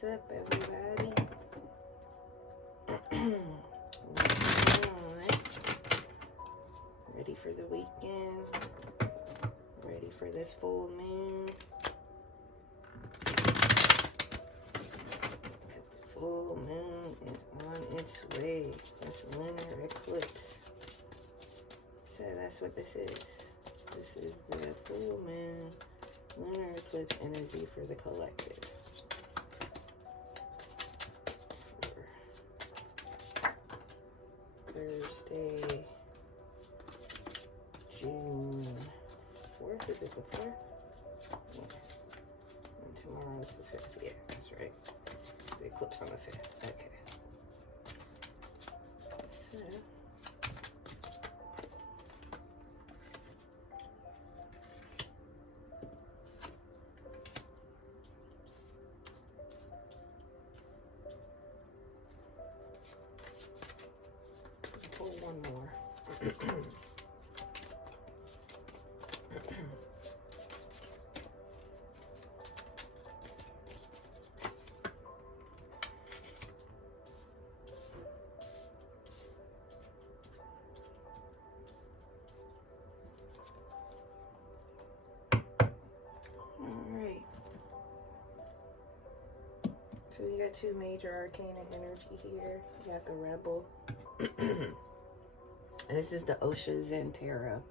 What's up, everybody? Ready for the weekend? Ready for this full moon? Because the full moon is on its way. It's lunar eclipse. So that's what this is. This is the full moon lunar eclipse energy for the collective. Thursday, June 4th. Is it the 4th? Yeah. And tomorrow's the 5th. Yeah, that's right. It's the eclipse on the 5th. Okay. So. Pull one more. Alright. So we got two major arcana energy here. You got the Rebel. This is the Osha Zen Tarot.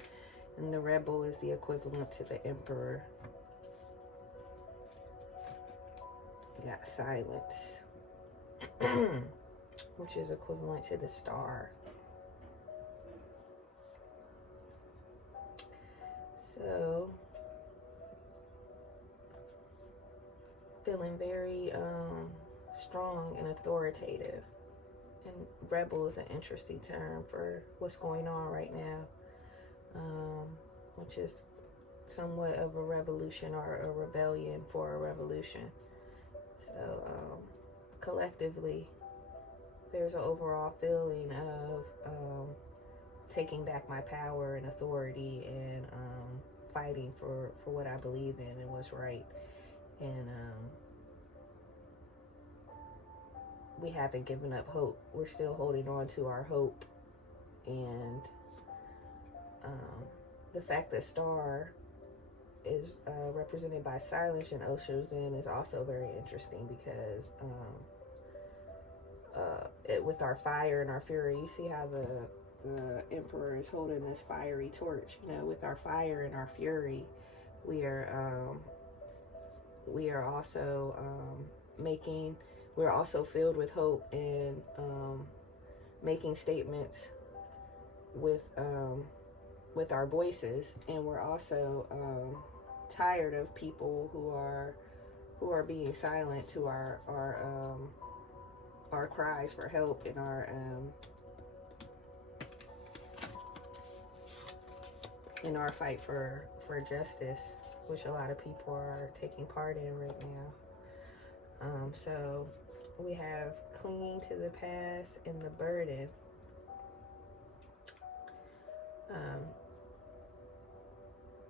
And the Rebel is the equivalent to the Emperor. You got Silence, which is equivalent to the Star. So, feeling very strong and authoritative. And rebel is an interesting term for what's going on right now, which is somewhat of a revolution or a rebellion for a revolution. So collectively, there's an overall feeling of taking back my power and authority and fighting for what I believe in and what's right. And we haven't given up hope. We're still holding on to our hope. And the fact that Star is represented by Silence and Osho Zen is also very interesting because with our fire and our fury, you see how the Emperor is holding this fiery torch. You know, with our fire and our fury, we are also we're also filled with hope and making statements with our voices, and we're also tired of people who are being silent to our cries for help and our fight for justice, which a lot of people are taking part in right now. So we have clinging to the past and the burden.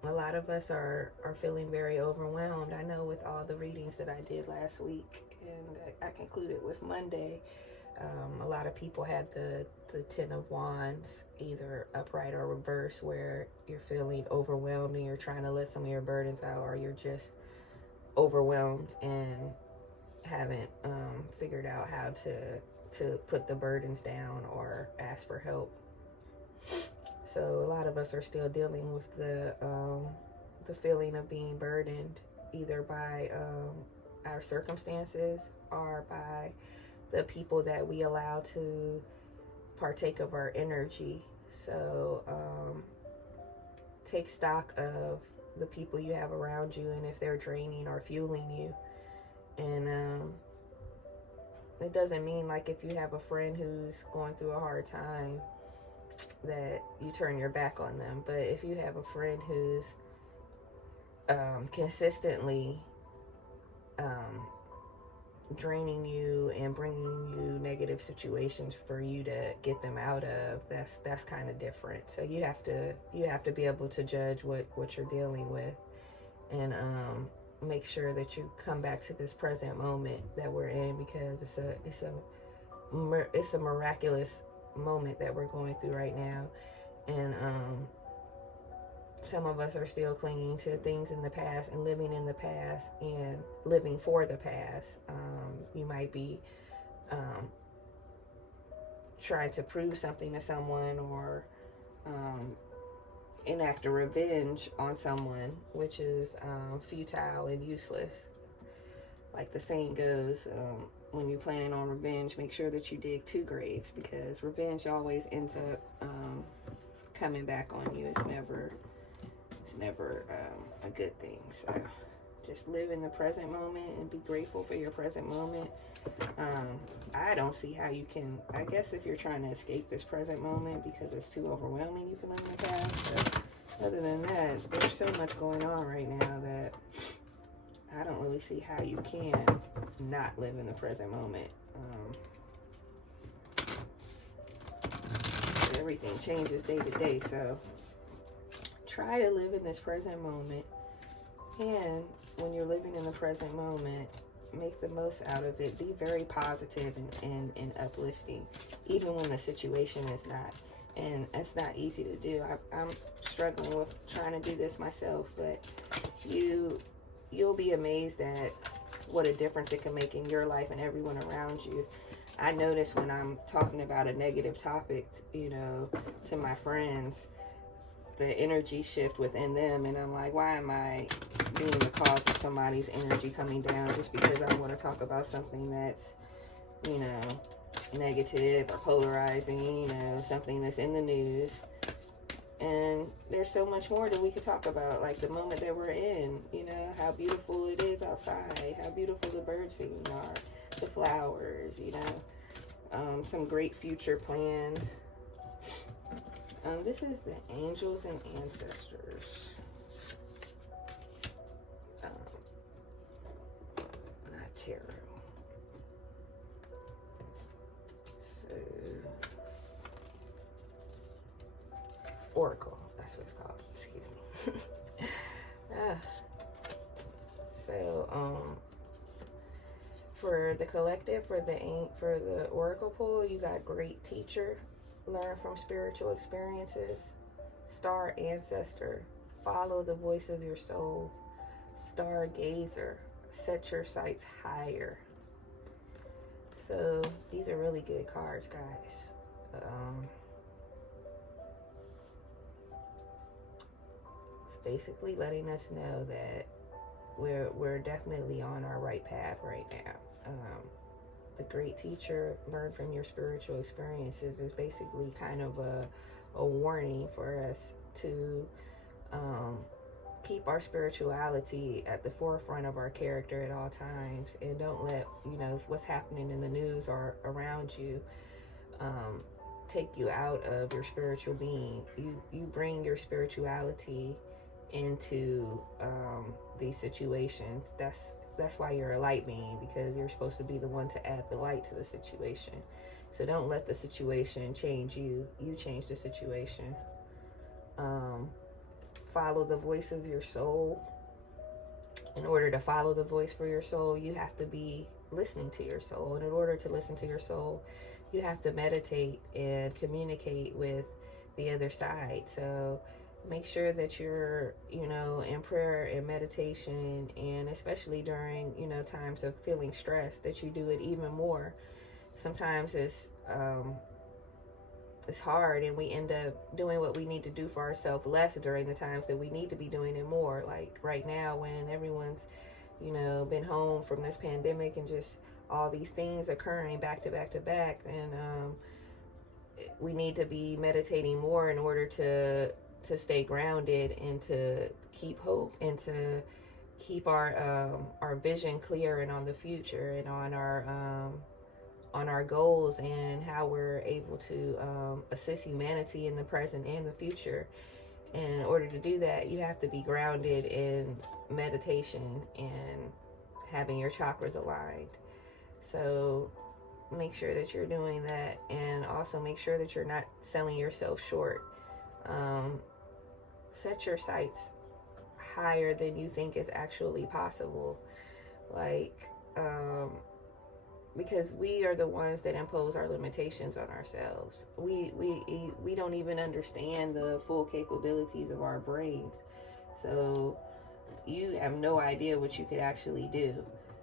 A lot of us are feeling very overwhelmed. I know with all the readings that I did last week, and I concluded with Monday, a lot of people had the Ten of Wands, either upright or reverse, where you're feeling overwhelmed and you're trying to let some of your burdens out, or you're just overwhelmed and haven't figured out how to put the burdens down or ask for help. So a lot of us are still dealing with the feeling of being burdened, either by our circumstances or by the people that we allow to partake of our energy. So take stock of the people you have around you and if they're draining or fueling you. And it doesn't mean like if you have a friend who's going through a hard time that you turn your back on them. But if you have a friend who's consistently draining you and bringing you negative situations for you to get them out of, that's kind of different. So you have to be able to judge what you're dealing with. And make sure that you come back to this present moment that we're in, because it's a miraculous moment that we're going through right now. And some of us are still clinging to things in the past and living in the past and living for the past. You might be trying to prove something to someone, or enact a revenge on someone, which is futile and useless. Like the saying goes, when you're planning on revenge, make sure that you dig 2 graves, because revenge always ends up coming back on you. It's never a good thing. So just live in the present moment and be grateful for your present moment. I don't see how you can, I guess if you're trying to escape this present moment because it's too overwhelming, you can live in the past. But other than that, there's so much going on right now that I don't really see how you can not live in the present moment. Everything changes day to day, so try to live in this present moment. And when you're living in the present moment, make the most out of it. Be very positive and uplifting, even when the situation is not. And it's not easy to do. I'm struggling with trying to do this myself, but you'll be amazed at what a difference it can make in your life and everyone around you. I notice when I'm talking about a negative topic, to my friends, the energy shift within them, and I'm like, why am I being the cause of somebody's energy coming down just because I want to talk about something that's, negative or polarizing, something that's in the news. And there's so much more that we could talk about, like the moment that we're in, how beautiful it is outside, how beautiful the birds singing are, the flowers, some great future plans. This is the angels and ancestors. Not tarot. So, Oracle. That's what it's called. Excuse me. So, for the collective, for the Oracle pull, you got great teacher. Learn from spiritual experiences. Star ancestor. Follow the voice of your soul. Stargazer. Set your sights higher. So these are really good cards, guys. It's basically letting us know that we're definitely on our right path right now. The great teacher, learn from your spiritual experiences, is basically kind of a warning for us to keep our spirituality at the forefront of our character at all times, and don't let what's happening in the news or around you take you out of your spiritual being. You bring your spirituality into these situations. That's why you're a light being, because you're supposed to be the one to add the light to the situation. So don't let the situation change you. You change the situation. Follow the voice of your soul. In order to follow the voice for your soul, you have to be listening to your soul. And in order to listen to your soul, you have to meditate and communicate with the other side. So make sure that you're, in prayer and meditation, and especially during, times of feeling stressed, that you do it even more. Sometimes it's hard, and we end up doing what we need to do for ourselves less during the times that we need to be doing it more. Like right now, when everyone's, been home from this pandemic and just all these things occurring back to back to back, and we need to be meditating more in order to stay grounded and to keep hope and to keep our vision clear and on the future and on our goals and how we're able to assist humanity in the present and the future. And in order to do that, you have to be grounded in meditation and having your chakras aligned. So make sure that you're doing that, and also make sure that you're not selling yourself short. Set your sights higher than you think is actually possible. Like, because we are the ones that impose our limitations on ourselves. We don't even understand the full capabilities of our brains. So you have no idea what you could actually do.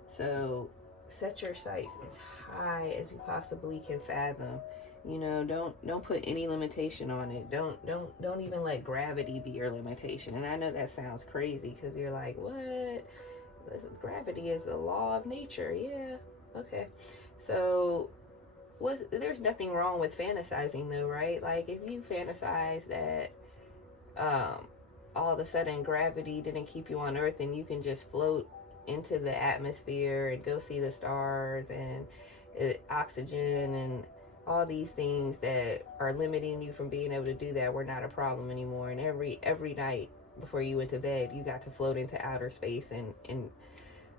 So set your sights as high as you possibly can fathom. You know, don't put any limitation on it. Don't even let gravity be your limitation. And I know that sounds crazy because you're like, what? Gravity is the law of nature. Yeah, okay. So there's nothing wrong with fantasizing though, right? Like if you fantasize that all of a sudden gravity didn't keep you on Earth and you can just float into the atmosphere and go see the stars and oxygen and all these things that are limiting you from being able to do that were not a problem anymore. And every night before you went to bed, you got to float into outer space and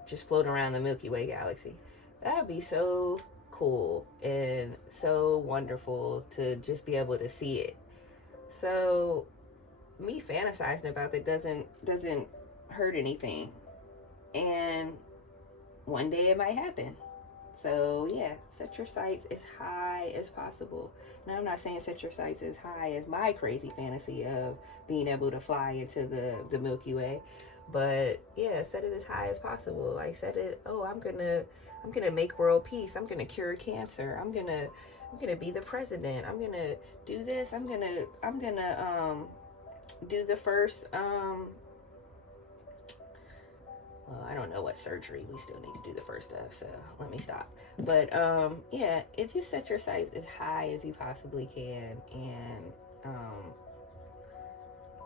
just float around the Milky Way galaxy. That would be so cool and so wonderful to just be able to see it. So me fantasizing about that doesn't hurt anything. And one day it might happen. So yeah, set your sights as high as possible. Now I'm not saying set your sights as high as my crazy fantasy of being able to fly into the Milky Way, but yeah, set it as high as possible. Like set it, oh, I'm gonna make world peace. I'm gonna cure cancer. I'm gonna be the president. I'm gonna do this. I'm gonna do the first well, I don't know what surgery we still need to do the first stuff, so let me stop. But yeah, it just set your sights as high as you possibly can, and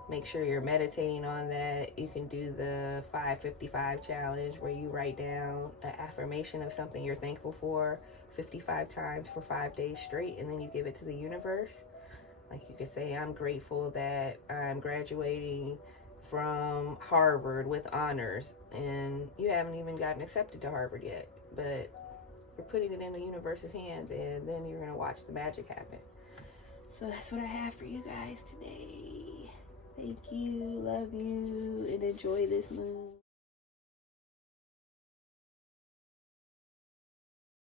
make sure you're meditating on that. You can do the 555 challenge where you write down an affirmation of something you're thankful for 55 times for 5 days straight, and then you give it to the universe. Like you could say, I'm grateful that I'm graduating from Harvard with honors, and you haven't even gotten accepted to Harvard yet, but you're putting it in the universe's hands, and then you're going to watch the magic happen. So that's what I have for you guys today. Thank you, love you, and enjoy this moon.